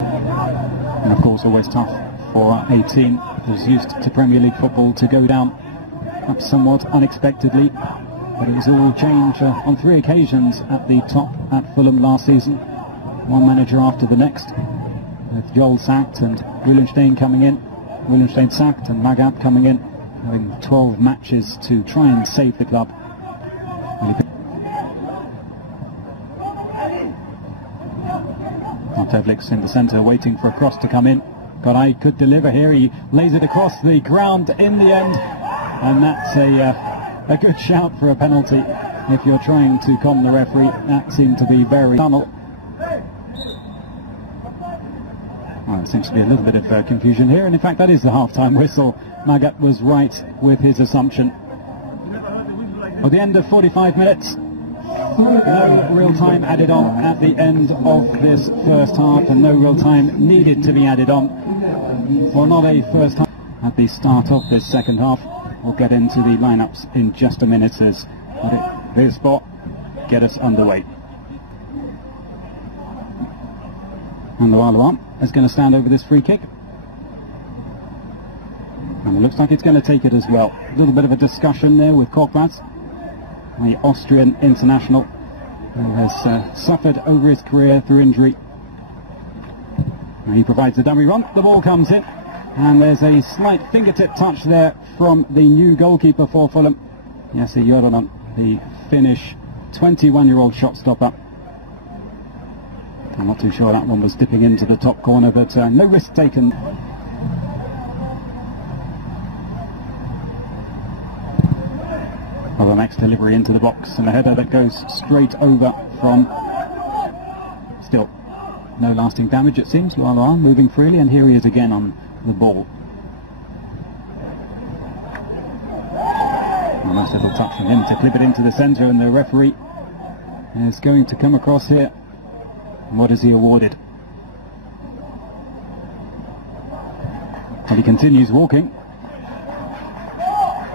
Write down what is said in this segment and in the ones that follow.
And of course always tough for a team who's used to Premier League football to go down perhaps somewhat unexpectedly. But it was all change on 3 occasions at the top at Fulham last season. One manager after the next, with Joel sacked and Willemstein coming in. Willemstein sacked and Magath coming in, having 12 matches to try and save the club. Tevlik's in the centre waiting for a cross to come in. Garay could deliver here, he lays it across the ground in the end, and that's a good shout for a penalty. If you're trying to calm the referee, that seemed to be very tunnel. Well, there seems to be a little bit of confusion here, and in fact that is the half-time whistle. Magath was right with his assumption. At the end of 45 minutes, no real time added on at the end of this first half, and no real time needed to be added on for not a first half. At the start of this second half, we'll get into the lineups in just a minute as Rizespor get us underway. And Lualua is going to stand over this free kick, and it looks like it's going to take it as well. A little bit of a discussion there with Korkmaz, the Austrian international, who has suffered over his career through injury. And he provides the dummy run, the ball comes in, and there's a slight fingertip touch there from the new goalkeeper for Fulham, Jesse Jordan, the Finnish 21-year-old shot stopper. I'm not too sure that one was dipping into the top corner, but no risk taken. Well, the next delivery into the box, and a header that goes straight over from... Still, no lasting damage it seems. Lualua moving freely, and here he is again on the ball. A nice little touch from him to clip it into the centre, and the referee is going to come across here. What is he awarded? And he continues walking,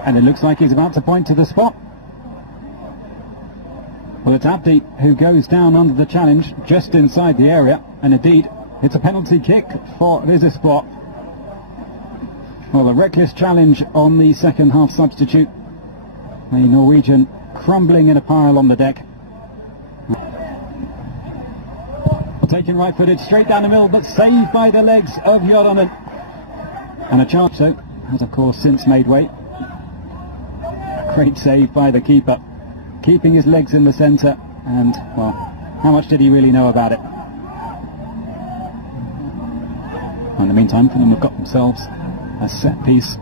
and it looks like he's about to point to the spot. Well, it's Abdi who goes down under the challenge just inside the area, and indeed it's a penalty kick for Rizespor. Well, a reckless challenge on the second half substitute. The Norwegian crumbling in a pile on the deck. Taken right-footed straight down the middle, but saved by the legs of Jordan. And a chance, so, has of course since made way. Great save by the keeper, keeping his legs in the centre, and, well, how much did he really know about it? In the meantime, Fulham have got themselves a set piece.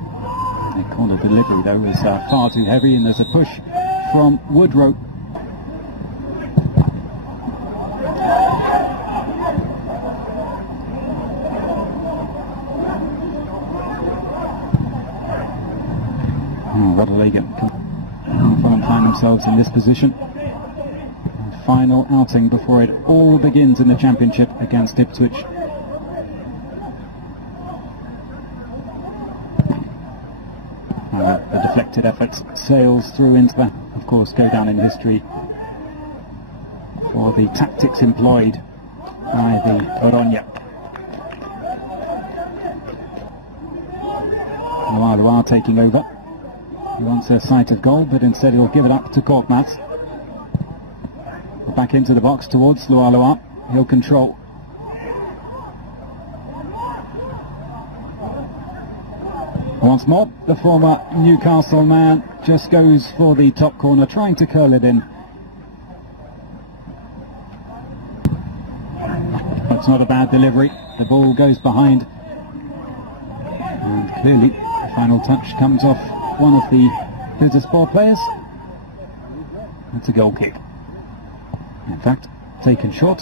They call the delivery, though, is far too heavy, and there's a push from Woodrow. What a leg it. Fulham find themselves in this position. Final outing before it all begins in the Championship against Ipswich. The deflected effort sails through into that, of course, go down in history for the tactics employed by the Orogna. Lualua taking over. He wants a sighted goal, but instead he'll give it up to Korkmaz. Back into the box towards Lualua. He'll control. Once more, the former Newcastle man just goes for the top corner, trying to curl it in. That's not a bad delivery. The ball goes behind. And clearly, the final touch comes off one of the Rizespor players. It's a goal kick. In fact, taken short.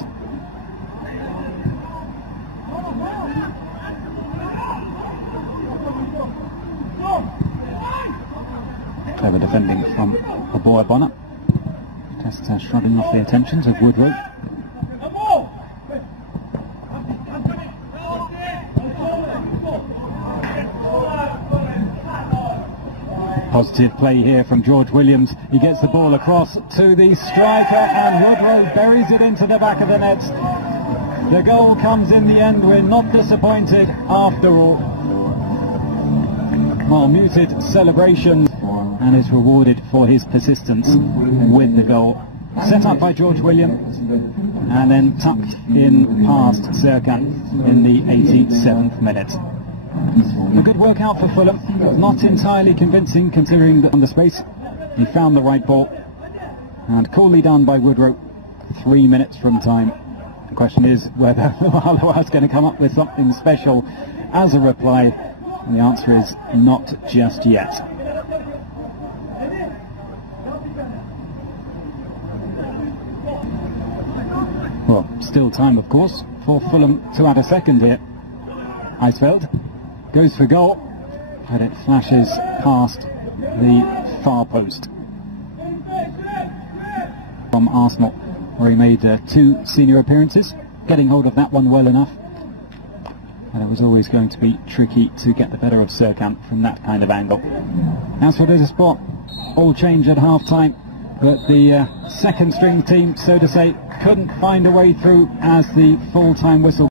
Clever defending from Aboa Bonner. Just shrugging off the attentions of Woodrow. Positive play here from George Williams. He gets the ball across to the striker, and Woodrow buries it into the back of the net. The goal comes in the end. We're not disappointed after all. Well, muted celebration, and is rewarded for his persistence with the goal. Set up by George William, and then tucked in past Serkan in the 87th minute. A good workout for Fulham, not entirely convincing considering that on the space he found the right ball, and coolly done by Woodrow 3 minutes from time. The question is whether Luala's going to come up with something special as a reply, and the answer is not just yet. Well, still time of course for Fulham to add a second here. Eisfeld goes for goal, and it flashes past the far post. From Arsenal, where he made 2 senior appearances, getting hold of that one well enough. And it was always going to be tricky to get the better of Serkan from that kind of angle. As for Rizespor, all change at half-time, but the second string team, so to say, couldn't find a way through as the full-time whistle